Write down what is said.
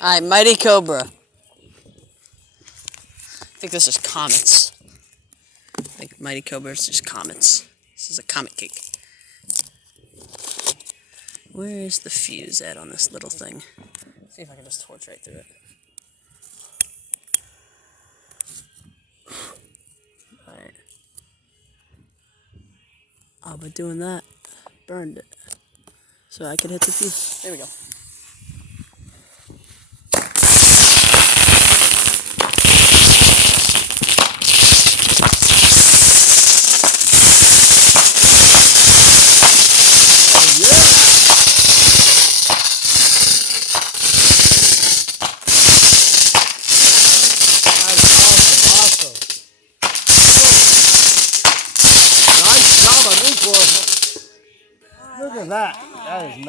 Alright, Mighty Cobra. I think this is comets. I think Mighty Cobra is just comets. This is a comet cake. Where is the fuse at on this little thing? Let's see if I can just torch right through it. Alright. Oh, by doing that, burned it. So I could hit the fuse. There we go. Look at that. That is nice.